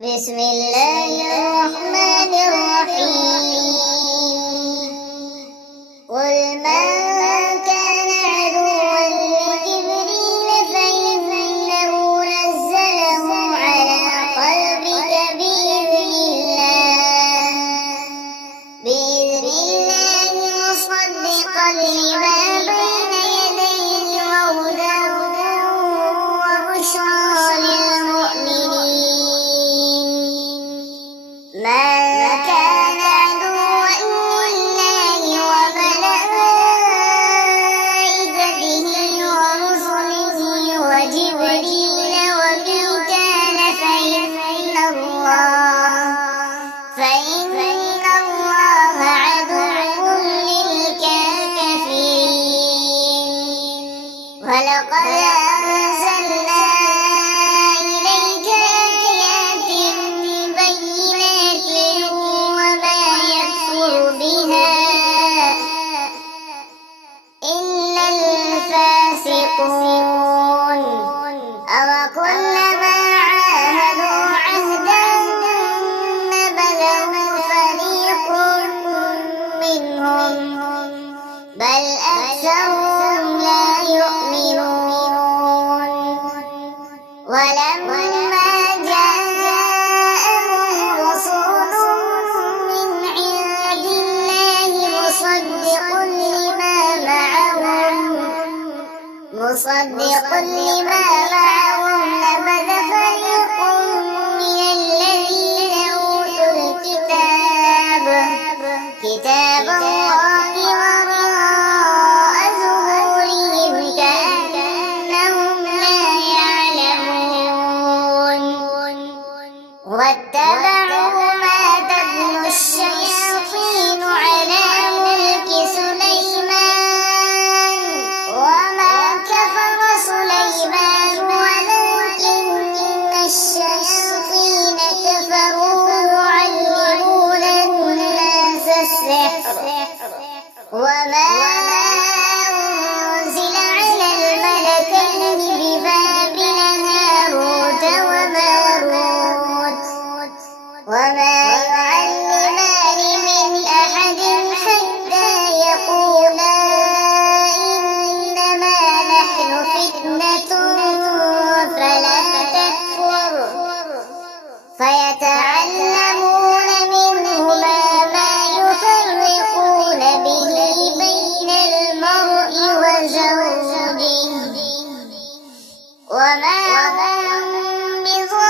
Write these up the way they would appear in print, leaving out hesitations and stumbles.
بسم الله الرحمن الرحيم. قل من كان عدوا لجبريل فإنه نزله على قلبك بإذن الله مصدقا لما بين يديه وهدى وبشرى للمؤمنين. من كان عدوا لله وملائكته ورسله وجبريل وميكال فإن الله عدو للكافرين. ولقد أنزلنا إليك آيات بينات وما يكفر بها إلا الفاسقون. أوكلما عاهدوا عهدا نبذه فريق منهم بل أكثرهم لا يؤمنون. ولما جاءهم رسول من عند الله مصدق لما معهم نبذ فريق من الذين أوتوا كتاب الله وراء ظهورهم كأنهم لا يعلمون. واتبعوا ما تتلو الشياطين على ملك سليمان وما كفر سليمان ولكن الشياطين كفروا يعلمون الناس السحر وما أنزل على الملكين ببابل هاروت وماروت وما يعلمان من أحد حتى يقولا إنما نحن فتنة فلا تكفر فيتعلمون منهما ما يفرقون به بين المرء وزوجه وما هم بضارين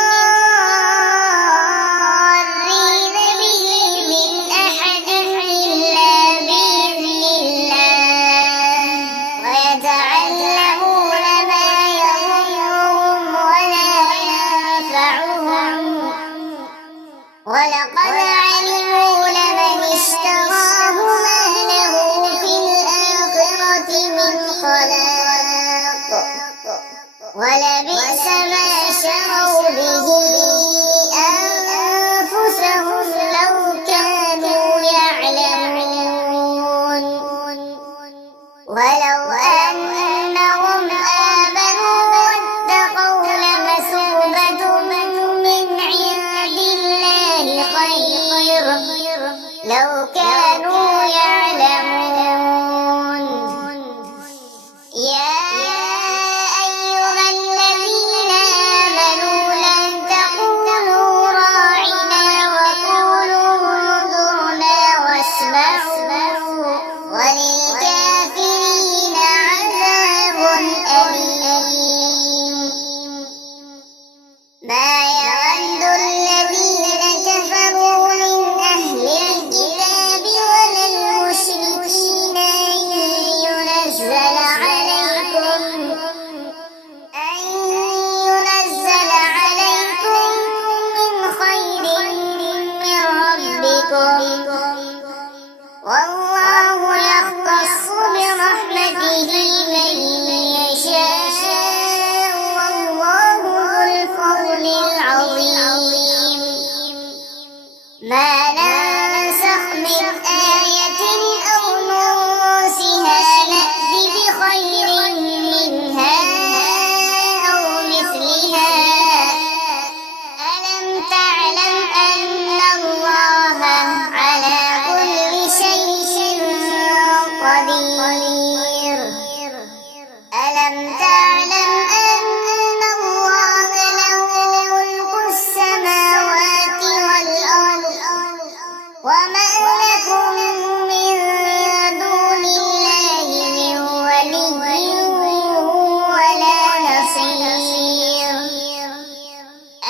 به من أحد إلا بإذن الله ويتعلمون ما يضرهم ولا ينفعهم ولقد علموا لمن اشتراه ما له في الآخرة من خلاق ولبئس ما شروا به أنفسهم لو كانوا يعلمون. ولو أنهم آمنوا واتقوا لمثوبة من عند الله خير لو كانوا يعلمون. يا أيها الذين آمنوا لا تقولوا راعنا وقولوا انظرنا واسمعوا وللكافرين عذاب أليم. ما يود الذين كفروا من أهل الكتاب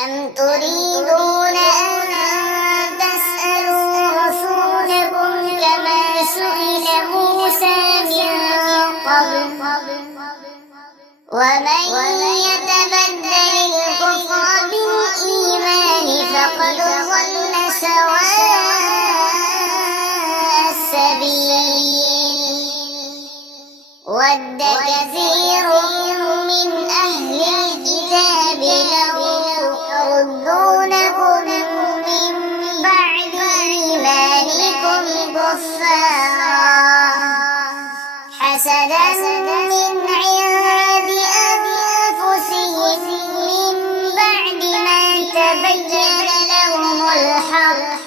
أم تريدون أن تسألوا رسولكم كما سئل موسى من قبل ومن يتبدل الكفر بالإيمان فقد ضل سواء السبيل ود كثير من أهل الكتاب لو يردونكم من بعد إيمانكم كفارا حسدا من عند أنفسهم من بعد ما تبين لهم الحق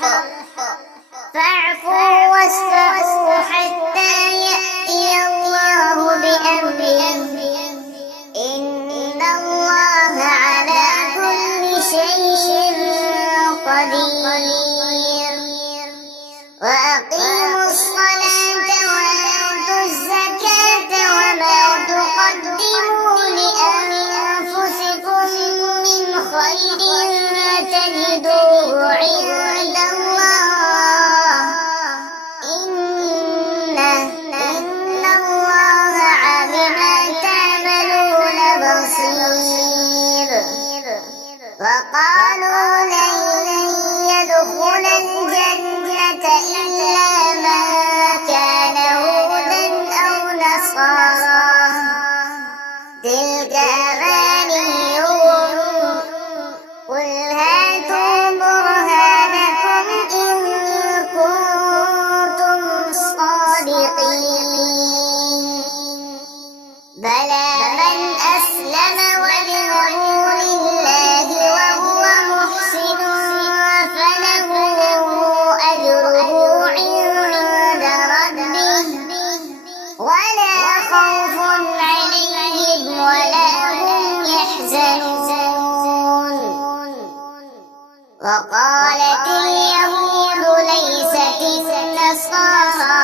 فاعفوا واصفحوا حتى يأتي الله بأمره إن الله على كل شيء قدير وأقيموا الصلاة وآتوا الزكاة وما تقدموا لأنفسكم من خير تجدوه عند الله إن الله بما تعملون بصير وقالوا لن يدخل الجنة إلا من كان هودا أو نصارى تلك أمانيهم قل هاتوا برهانكم إن كنتم صادقين بلى من أسلم وجهه لله وهو محسن فله أجره عند ربه ولا خوف عليهم ولا هم يحزنون وقالت اليهود ليست النصارى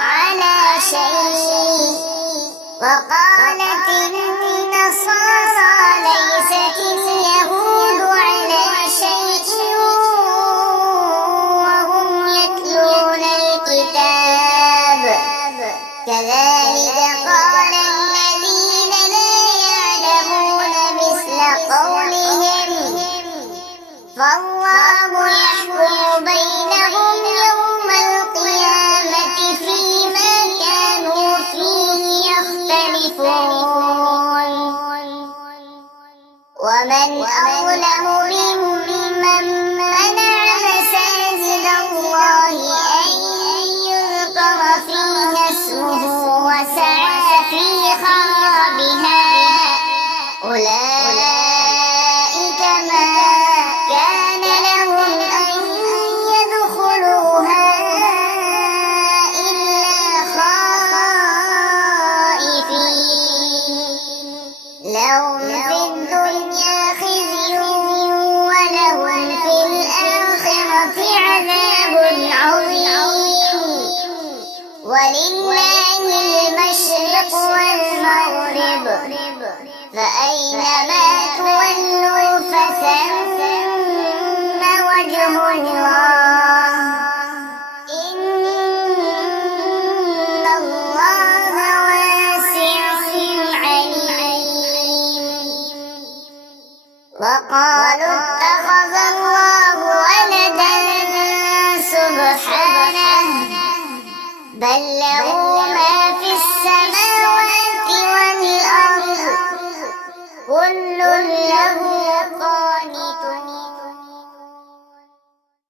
على شيء وقالت النصارى ليست اليهود على شيء وهم يتلون الكتاب كذلك قال الذين لا يعلمون مثل قولهم فالله يحكم بينهم يوم القيامة فيما كانوا فيه يختلفون ومن أظلم ممن منع مساجد الله أن يذكر فيها اسمه وسعى في خرابها أولئك ما كان لهم أن يدخلوها إلا خائفين لهم في الدنيا خزي ولهم في الآخرة عذاب عظيم ولله المشرق والمغرب فأينما تولوا فثم وجه الله إن الله واسع عليم وقالوا اتخذ الله ولدا سبحانه بل له ما في